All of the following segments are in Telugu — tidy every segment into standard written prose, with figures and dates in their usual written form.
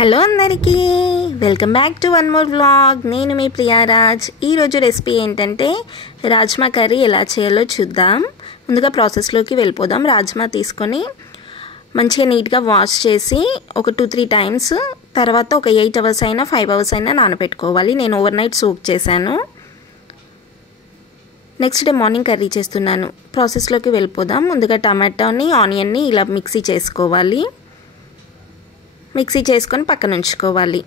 హలో అందరికీ welcome back to one more vlog. నేను మీ ప్రియారాజ్. ఈరోజు రెసిపీ ఏంటంటే రాజ్మా కర్రీ ఎలా చేయాలో చూద్దాం. ముందుగా ప్రాసెస్లోకి వెళ్ళిపోదాం. రాజ్మా తీసుకొని మంచిగా నీట్గా వాష్ చేసి ఒక 2-3 టైమ్స్ తర్వాత ఒక 8 అవర్స్ అయినా 5 అవర్స్ అయినా నానబెట్టుకోవాలి. నేను ఓవర్ నైట్ సోక్ చేశాను. నెక్స్ట్ డే మార్నింగ్ కర్రీ చేస్తున్నాను. ప్రాసెస్లోకి వెళ్ళిపోదాం. ముందుగా టమాటాని ఆనియన్ని ఇలా మిక్సీ చేసుకోవాలి. మిక్సీ చేసుకొని పక్కన ఉంచుకోవాలి.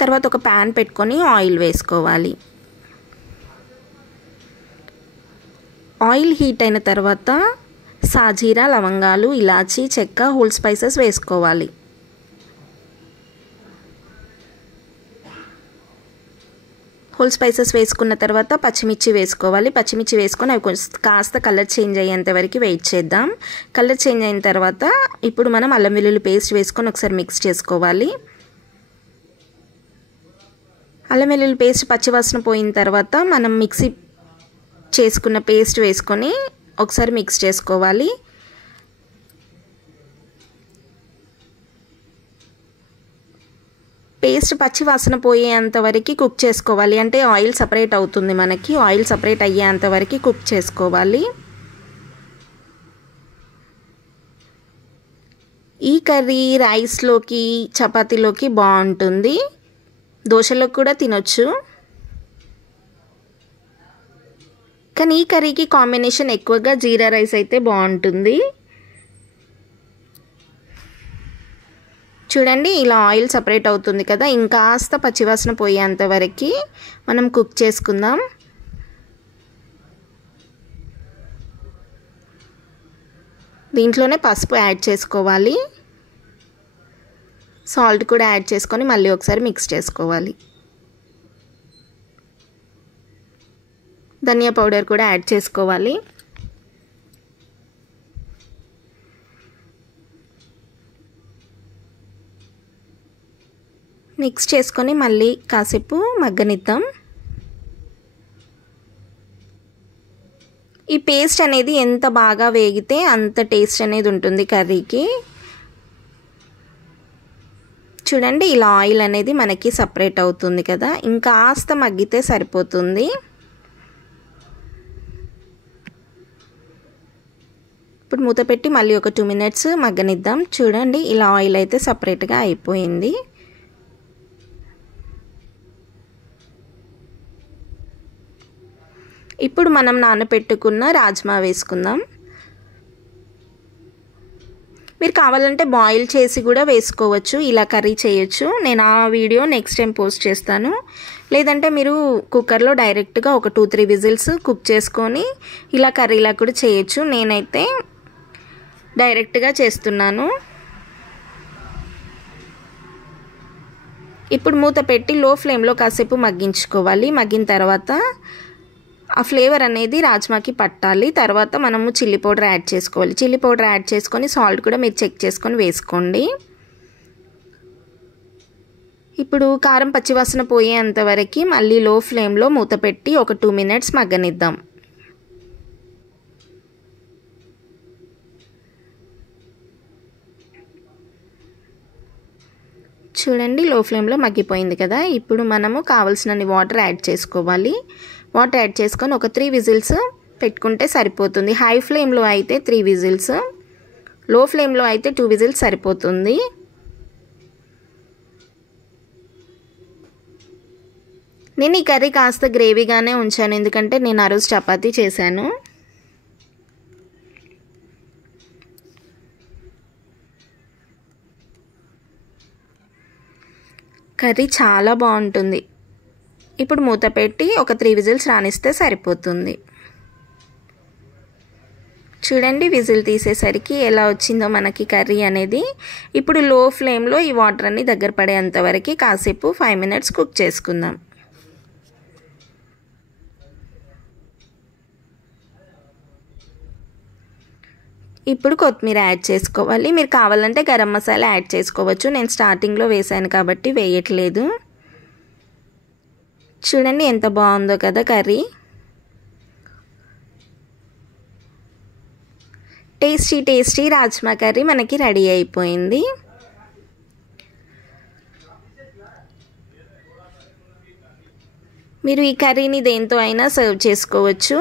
తర్వాత ఒక ప్యాన్ పెట్టుకొని ఆయిల్ వేసుకోవాలి. ఆయిల్ హీట్ అయిన తర్వాత సాజీరా, లవంగాలు, ఇలాచీ, చెక్క, హోల్ స్పైసెస్ వేసుకోవాలి. హోల్ స్పైసెస్ వేసుకున్న తర్వాత పచ్చిమిర్చి వేసుకోవాలి. పచ్చిమిర్చి వేసుకొని అవి కాస్త కలర్ చేంజ్ అయ్యేంత వరకు వెయిట్ చేద్దాం. కలర్ చేంజ్ అయిన తర్వాత ఇప్పుడు మనం అల్లం వెల్లుల్లి పేస్ట్ వేసుకొని ఒకసారి మిక్స్ చేసుకోవాలి. అల్లం వెల్లుల్లి పేస్ట్ పచ్చివాసన పోయిన తర్వాత మనం మిక్సీ చేసుకున్న పేస్ట్ వేసుకొని ఒకసారి మిక్స్ చేసుకోవాలి. పేస్ట్ పచ్చి వాసన పోయేంత వరకు కుక్ చేసుకోవాలి. అంటే ఆయిల్ సపరేట్ అవుతుంది మనకి. ఆయిల్ సపరేట్ అయ్యేంత వరకు కుక్ చేసుకోవాలి. ఈ కర్రీ రైస్లోకి, చపాతీలోకి బాగుంటుంది. దోశలోకి కూడా తినొచ్చు. కానీ ఈ కర్రీకి కాంబినేషన్ ఎక్కువగా జీరా రైస్ అయితే బాగుంటుంది. చూడండి, ఇలా ఆయిల్ సపరేట్ అవుతుంది కదా. ఇంకాస్త పచ్చివాసన పోయేంత వరకు మనం కుక్ చేసుకుందాం. దీంట్లోనే పసుపు యాడ్ చేసుకోవాలి. సాల్ట్ కూడా యాడ్ చేసుకొని మళ్ళీ ఒకసారి మిక్స్ చేసుకోవాలి. ధనియా పౌడర్ కూడా యాడ్ చేసుకోవాలి. మిక్స్ చేసుకొని మళ్ళీ కాసేపు మగ్గనిద్దాం. ఈ పేస్ట్ అనేది ఎంత బాగా వేగితే అంత టేస్ట్ అనేది ఉంటుంది కర్రీకి. చూడండి, ఇలా ఆయిల్ అనేది మనకి సపరేట్ అవుతుంది కదా. ఇంకాస్త మగ్గితే సరిపోతుంది. ఇప్పుడు మూత పెట్టి మళ్ళీ ఒక 2 మినిట్స్ మగ్గనిద్దాం. చూడండి, ఇలా ఆయిల్ అయితే సపరేట్గా అయిపోయింది. ఇప్పుడు మనం నానబెట్టుకున్న రాజ్మా వేసుకుందాం. మీరు కావాలంటే బాయిల్ చేసి కూడా వేసుకోవచ్చు. ఇలా కర్రీ చేయొచ్చు. నేను ఆ వీడియో నెక్స్ట్ టైం పోస్ట్ చేస్తాను. లేదంటే మీరు కుక్కర్లో డైరెక్ట్గా ఒక 2-3 విజిల్స్ కుక్ చేసుకొని ఇలా కర్రీలా కూడా చేయొచ్చు. నేనైతే డైరెక్ట్గా చేస్తున్నాను. ఇప్పుడు మూత పెట్టి లో ఫ్లేమ్లో కాసేపు మగ్గించుకోవాలి. మగ్గిన తర్వాత ఆ ఫ్లేవర్ అనేది రాజ్మాకి పట్టాలి. తర్వాత మనము చిల్లీ పౌడర్ యాడ్ చేసుకోవాలి. చిల్లీ పౌడర్ యాడ్ చేసుకొని సాల్ట్ కూడా మీరు చెక్ చేసుకొని వేసుకోండి. ఇప్పుడు కారం పచ్చివాసన పోయేంత వరకు మళ్ళీ లో ఫ్లేమ్లో మూత పెట్టి ఒక 2 మినిట్స్ మగ్గనిద్దాం. చూడండి, లో ఫ్లేమ్లో మగ్గిపోయింది కదా. ఇప్పుడు మనము కావాల్సినన్ని వాటర్ యాడ్ చేసుకోవాలి. వాటర్ యాడ్ చేసుకొని ఒక 3 విజిల్స్ పెట్టుకుంటే సరిపోతుంది. హై ఫ్లేమ్లో అయితే 3 విజిల్స్, లో ఫ్లేమ్లో అయితే 2 విజిల్స్ సరిపోతుంది. నేను ఈ కర్రీ కాస్త గ్రేవీగానే ఉంచాను, ఎందుకంటే నేను ఆ రోజు చపాతీ చేశాను. కర్రీ చాలా బాగుంటుంది. ఇప్పుడు మూత పెట్టి ఒక 3 విజిల్స్ రానిస్తే సరిపోతుంది. చూడండి, విజిల్ తీసేసరికి ఎలా వచ్చిందో మనకి కర్రీ అనేది. ఇప్పుడు లో ఫ్లేమ్లో ఈ వాటర్ అన్ని దగ్గర పడేంత వరకు కాసేపు 5 మినిట్స్ కుక్ చేసుకుందాం. ఇప్పుడు కొత్తిమీర యాడ్ చేసుకోవాలి. మీరు కావాలంటే గరం మసాలా యాడ్ చేసుకోవచ్చు. నేను స్టార్టింగ్లో వేసాను కాబట్టి వేయట్లేదు. చూడండి, ఎంత బాగుందో కదా కర్రీ. టేస్టీ రాజ్మా కర్రీ మనకి రెడీ అయిపోయింది. మీరు ఈ కర్రీని దేంతో అయినా సర్వ్ చేసుకోవచ్చు.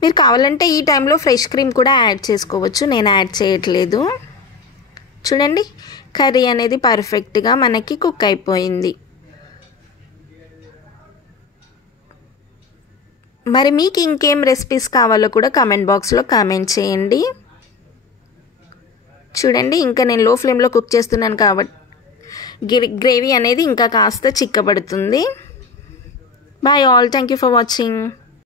మీరు కావాలంటే ఈ టైంలో ఫ్రెష్ క్రీమ్ కూడా యాడ్ చేసుకోవచ్చు, నేను యాడ్ చేయట్లేదు. చూడండి, కర్రీ అనేది పర్ఫెక్ట్గా మనకి కుక్ అయిపోయింది. మరి మీకు ఇంకేం రెసిపీస్ కావాలో కూడా కామెంట్ బాక్స్లో కామెంట్ చేయండి. చూడండి, ఇంకా నేను లో ఫ్లేమ్లో కుక్ చేస్తున్నాను కాబట్టి గ్రేవీ అనేది ఇంకా కాస్త చిక్కబడుతుంది. Bye all, thank you for watching.